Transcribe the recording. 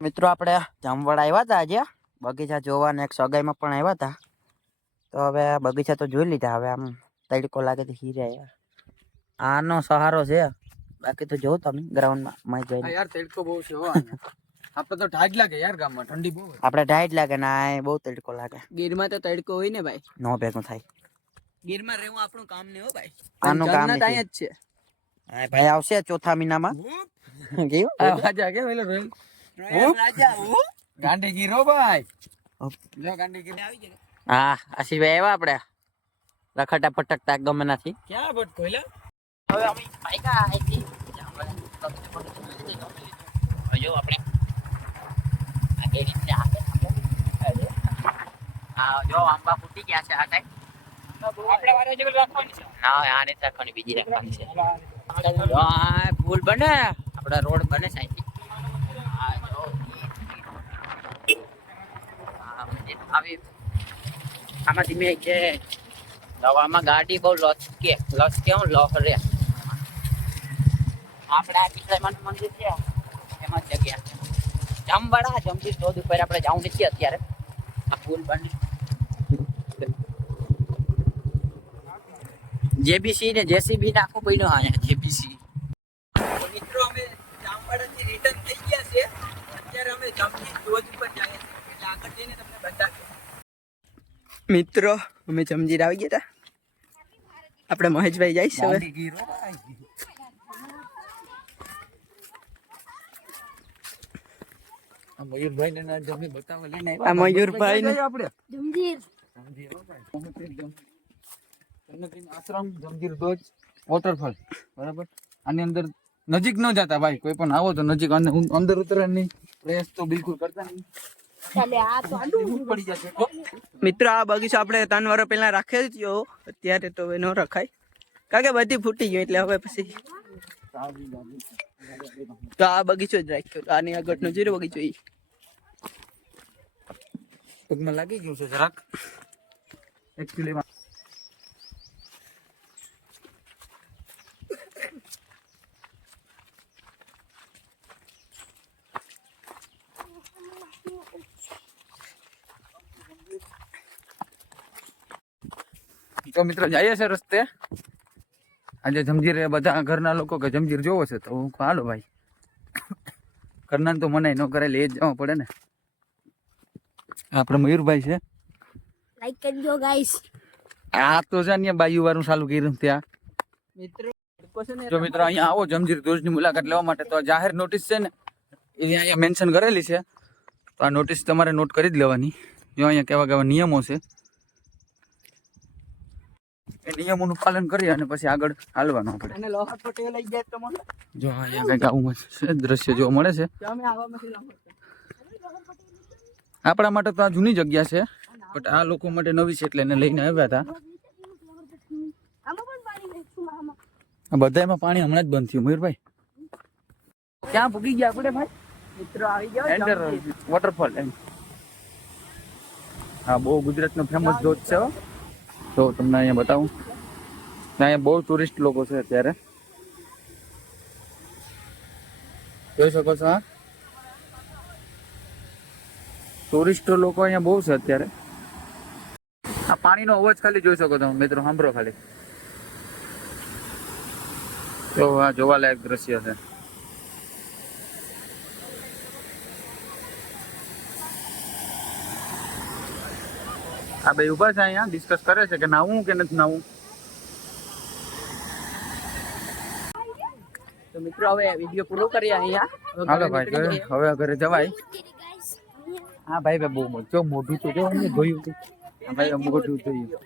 મિત્રો આપણે જામવાડા આવ્યા હતા આજે. બગીચા જોવા ને એક સગાઈમાં પણ આવ્યા હતા તો હવે બગીચા તો જોઈ લીધા હવે આમ તડકો લાગે તો હીરે આનો સહારો છે. બાકી તો જો તમે ગ્રાઉન્ડમાં માં જઈને. યાર તડકો બહુ છે આપણે તો ઢાઢ લાગે યાર ગામમાં ઠંડી બહુ આપણે ડાયટ લાગે ને આ બહુ તડકો લાગે. ગીરમાં તો તડકો હોય ને ભાઈ. નો ભેગું થાય. ગીરમાં રહેવું આપણું કામ નહીં હો ભાઈ. આનું કામ જ છે. ભાઈ આવશે ચોથા મહિનામાં. કેવું? આ વાજા ગાંડી ગીરો ભાઈ. જો ગાંડી ગીરો હા આશીષભાઈ આવ્યા આપણે. રખડતા પટકતા ગમે નથી. ક્યાં બટ કોઈલા હવે અમે પાઈકા અહીંથી જો આપણે. આ કેરી રીતે હા જો આંબા ફૂટી ગયા છે આ ટાઈમ આપણે વારે જગ્યાએ રાખવાની છે. ના આ જ રાખવાની બીજી રાખવાની છે. ફૂલ બને. આપણા રોડ બને છે અહીંથી હા જો હા, મંદિર આવી આમાં ધીમે છે દવામાં ગાડી બહુ લચકે લચકે હું લહરે. આપણે આ પિછલાઈમાનું મંદિર છે એમાં જગ્યા જામવાડા જમતી ધોધ ઉપર આપણે જવું નથી અત્યારે. આ પુલ બને જેબીસી ને જેસીબી ને આખું બન્યું હા જેબીસી. મિત્રો અમે જામવાડાથી રિટર્ન થઈ ગયા છે અત્યારે અમે જમતી ધોધ ઉપર જઈએ એટલે આગળ જઈને તમને બતાવીએ. મિત્રો અમે જમજીર આવી ગયા હતા આપણે મહેશભાઈ જઈશ હવે. આ મયુરભાઈ ને આપણે. જમજીર. આશ્રમ જમજીર ધોજ વોટરફોલ બરાબર? આની અંદર નજીક ન જતા ભાઈ. કોઈ પણ આવો તો નજીક. અને અંદર ઉતરવાની પ્રયાસ તો બિલકુલ કરતા નહીં. ચાલે આ તો આડું પડી જશે. હો. મિત્રો આ બગીચો આપણે ત્રણ વર્ષ પહેલા રાખેલ જ અત્યારે તો ન રખાય. કારણ કે બધી ફૂટી ગયું એટલે હવે પછી તો આ બગીચો જ રાખ્યો. આની આગળનો જીરો બગીચો ઈ. પગમાં લાગી ગયું છે જરાક. એકચ્યુઅલી તો મિત્રો જઈએ છે રસ્તે. આજે જમજીર એ બધા ઘરના લોકો કે જમજીર જોવો છે તો હું હાલો ભાઈ. ઘરના તો મને ન કરે એ જ જવા પડે ને. આપણે મયુરભાઈ છે. લાઈક કરજો ગાઈસ આ તો છે ને બાયુ વાળું ચાલુ કર્યું ત્યાં. મિત્રો જો મિત્રો અહીંયા આવો જમજીર ધોજની મુલાકાત લેવા માટે તો જાહેર નોટિસ છે ને એ અહીંયા મેન્શન કરેલી છે. તો આ નોટિસ તમારે નોટ કરી જ લેવાની. જો અહીંયા કેવા કેવા નિયમો છે. નિયમોનું પાલન કરી અને પછી આગળ હાલવાનું આપણે. જો અહીંયા કંઈક આવું છે દ્રશ્ય જોવા મળે છે. આપણા માટે તો આ જૂની જગ્યા છે બટ આ લોકો માટે નવી છે એટલે એને લઈને આવ્યા હતા. બધા એમાં પાણી હમણાં જ બંધ થયું મયુરભાઈ. ક્યાં ભૂગી ગયા આપણે ભાઈ? મિત્રો આવી ગયા વોટરફોલ એમ. હા બહુ ગુજરાતનો ફેમસ ધોધ છે તો તમને અહીંયા બતાવું. અહીંયા બહુ ટુરિસ્ટ લોકો છે અત્યારે. જોઈ શકો છો, હા. ટુરિસ્ટ લોકો અહીંયા બહુ છે અત્યારે. આ પાણીનો અવાજ ખાલી જોઈ શકો તમે, મિત્રો, સાંભળો ખાલી. તો આ જોવાલાયક દ્રશ્ય છે. આ બે ઊભા છે અહીંયા ડિસ્કસ કરે છે કે નાવું કે નથી નાવું તો મિત્રો હવે વીડિયો પૂરો કરીએ અહીંયા. હાલો ભાઈ. હવે ઘરે જવાય. હા ભાઈ ભાઈ બહુ મોટું જો મોઢું તો જો અમને જોયું હા ભાઈ મોઢું જોયું.